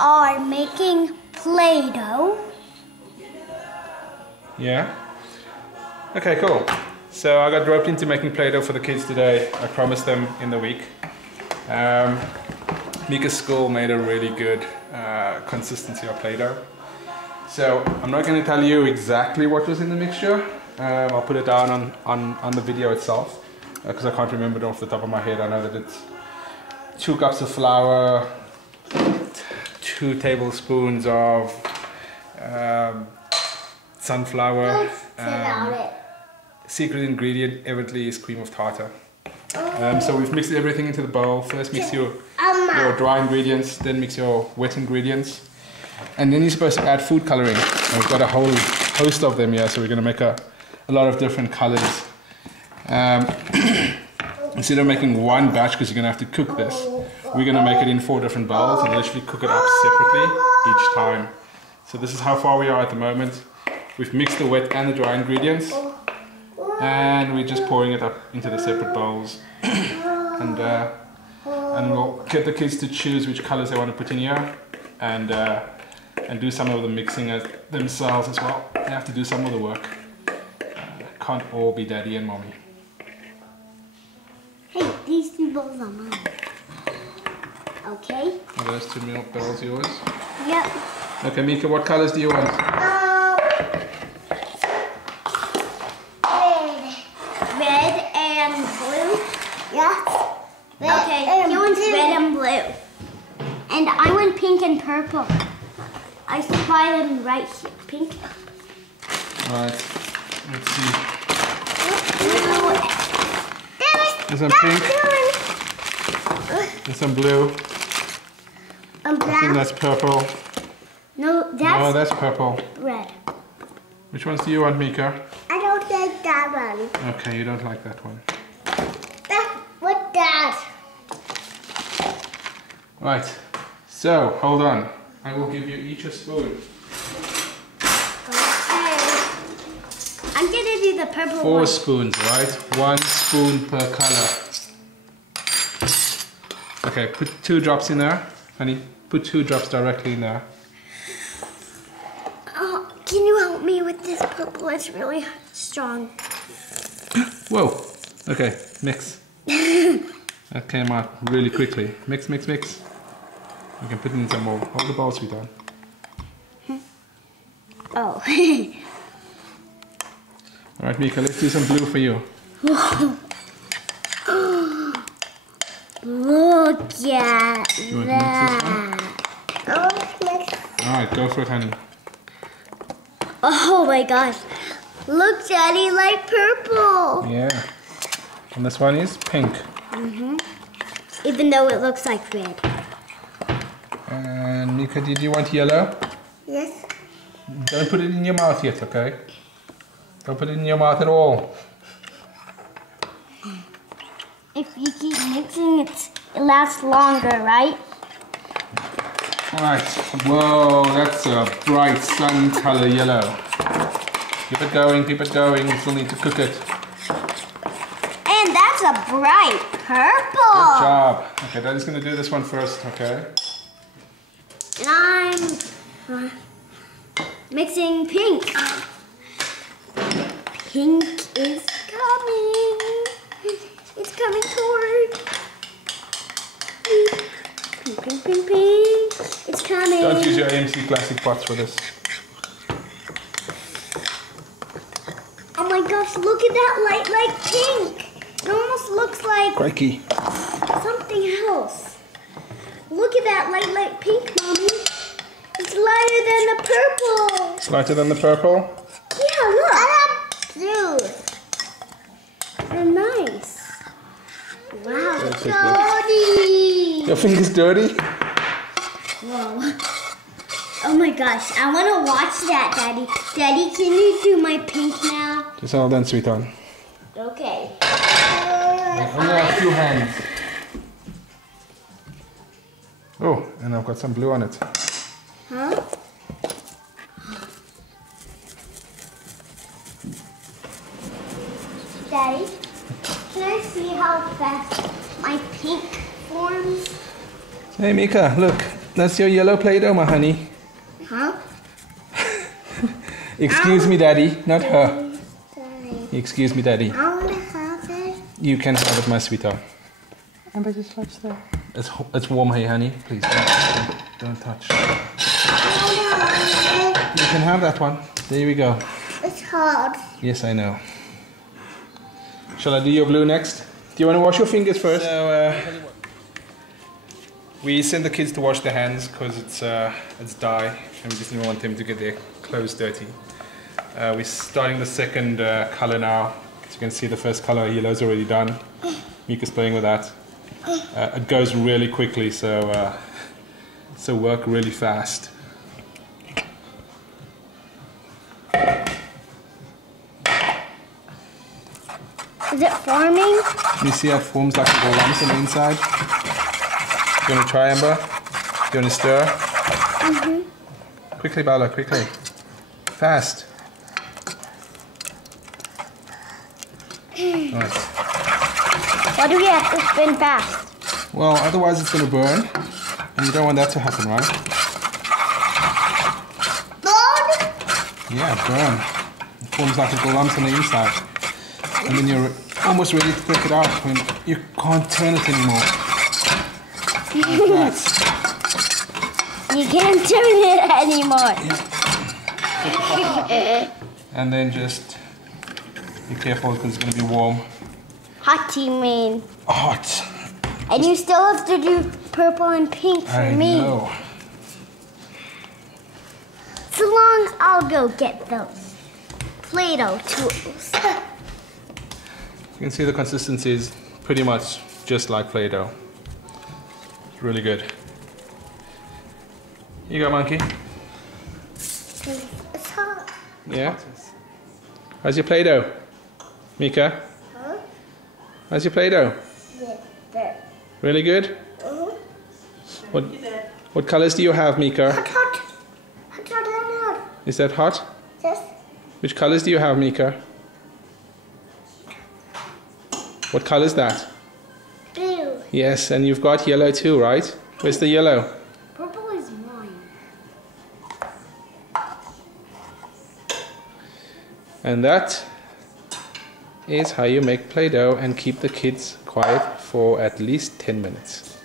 are making Play-Doh. Yeah? Okay, cool. So I got roped into making Play-Doh for the kids today. I promised them in the week. Mika's school made a really good consistency of Play-Doh. So I'm not going to tell you exactly what was in the mixture. I'll put it down on the video itself because I can't remember it off the top of my head. I know that it's 2 cups of flour, 2 tablespoons of sunflour. Secret ingredient evidently is cream of tartar. So we've mixed everything into the bowl. First mix your dry ingredients, then mix your wet ingredients. And then you're supposed to add food coloring. And we've got a whole host of them here, so we're going to make a lot of different colors. Instead of making one batch, because you're going to have to cook this, we're going to make it in 4 different bowls and literally cook it up separately each time. So this is how far we are at the moment. We've mixed the wet and the dry ingredients. And we're just pouring it up into the separate bowls. And we'll get the kids to choose which colors they want to put in here. And do some of the mixing themselves as well. They have to do some of the work. Can't all be daddy and mommy. Hey, these 2 bowls are mine. Okay. Are those 2 milk bowls yours? Yep. Okay, Mika, what colors do you want? Red and blue. Yeah. Okay, he wants red and blue. And I want pink and purple. I supply them right here. Pink. Alright, let's see. There's some pink. There's some blue. I think that's purple. No, that's purple. Red. Which ones do you want, Mika? I don't like that one. Okay, you don't like that one. What's that? Right, so hold on. I will give you each a spoon. Okay. I'm gonna do the purple 4 one. spoons, right? 1 spoon per color. Okay, put 2 drops in there. Honey, put 2 drops directly in there. Oh, can you help me with this purple? It's really strong. Whoa. Okay, mix. That came out really quickly. Mix, mix, mix. You can put in some more. Hold the bowl, sweetheart. Oh. Alright, Mika, let's do some blue for you. Look at You want that. To mix this one? Alright, go for it, honey. Oh my gosh. Look, Daddy, like purple. Yeah. And this one is pink. Even though it looks like red. And Mika, did you want yellow? Yes. Don't put it in your mouth yet, okay? Don't put it in your mouth at all. If you keep mixing, it lasts longer, right? Alright. Whoa, that's a bright sun color yellow. Keep it going, keep it going. We still need to cook it. And that's a bright purple. Good job. Okay, Daddy's gonna do this one first, okay? And I'm mixing pink. Pink is coming. It's coming toward me. Pink, pink, pink, pink. It's coming. Don't use your AMC Classic pots for this. Oh my gosh, look at that light like pink. It almost looks like Crikey. something else. Look at that light like pink, Mommy. It's lighter than the purple. It's lighter than the purple? Yeah, look. I have blue. They're nice. Wow, dirty. Your finger's dirty? Whoa. Oh my gosh, I want to watch that, Daddy. Daddy, can you do my pink now? Just all done, sweetheart. Okay. Only a few hands. Oh, and I've got some blue on it. Huh? Daddy, can I see how fast my pink forms? Hey Mika, look That's your yellow Play-Doh, my honey. Huh? Excuse me, Daddy, not her. Excuse me, Daddy. I want to have it. You can have it, my sweetheart. Amber, just touch that. It's warm here, honey. Please don't touch. I want to have it. You can have that one. There we go. It's hard. Yes, I know. Shall I do your blue next? Do you want to wash your fingers first? So, we send the kids to wash their hands because it's dye and we just don't want them to get their clothes dirty. We're starting the second color now. As you can see, the first color, yellow's already done. Mika's playing with that. It goes really quickly, so work really fast. Is it forming? You see how it forms like little lumps on the inside? You want to try, Amber? You want to stir? Mm-hmm. Quickly, Bella, quickly. Fast. Right. Why do we have to spin fast? Well, otherwise it's going to burn, and you don't want that to happen, right? Burn? Yeah, burn. It forms like little lumps on the inside. And then you're almost ready to take it out when you can't turn it anymore. Like that. You can't turn it anymore. Yeah. And then just be careful because it's going to be warm. Hot, you mean? Hot. And you still have to do purple and pink for me. I know. So long, I'll go get those Play-Doh tools. You can see the consistency is pretty much just like Play-Doh. It's really good. Here you go, monkey. It's hot. Yeah? How's your Play-Doh? Mika? Huh? How's your Play-Doh? Yeah, there. Really good? What colors do you have, Mika? Hot, hot. Hot, hot, hot, hot. Is that hot? Yes. Which colors do you have, Mika? What color is that? Blue. Yes, and you've got yellow too, right? Where's the yellow? Purple is mine. And that is how you make Play-Doh and keep the kids quiet for at least 10 minutes.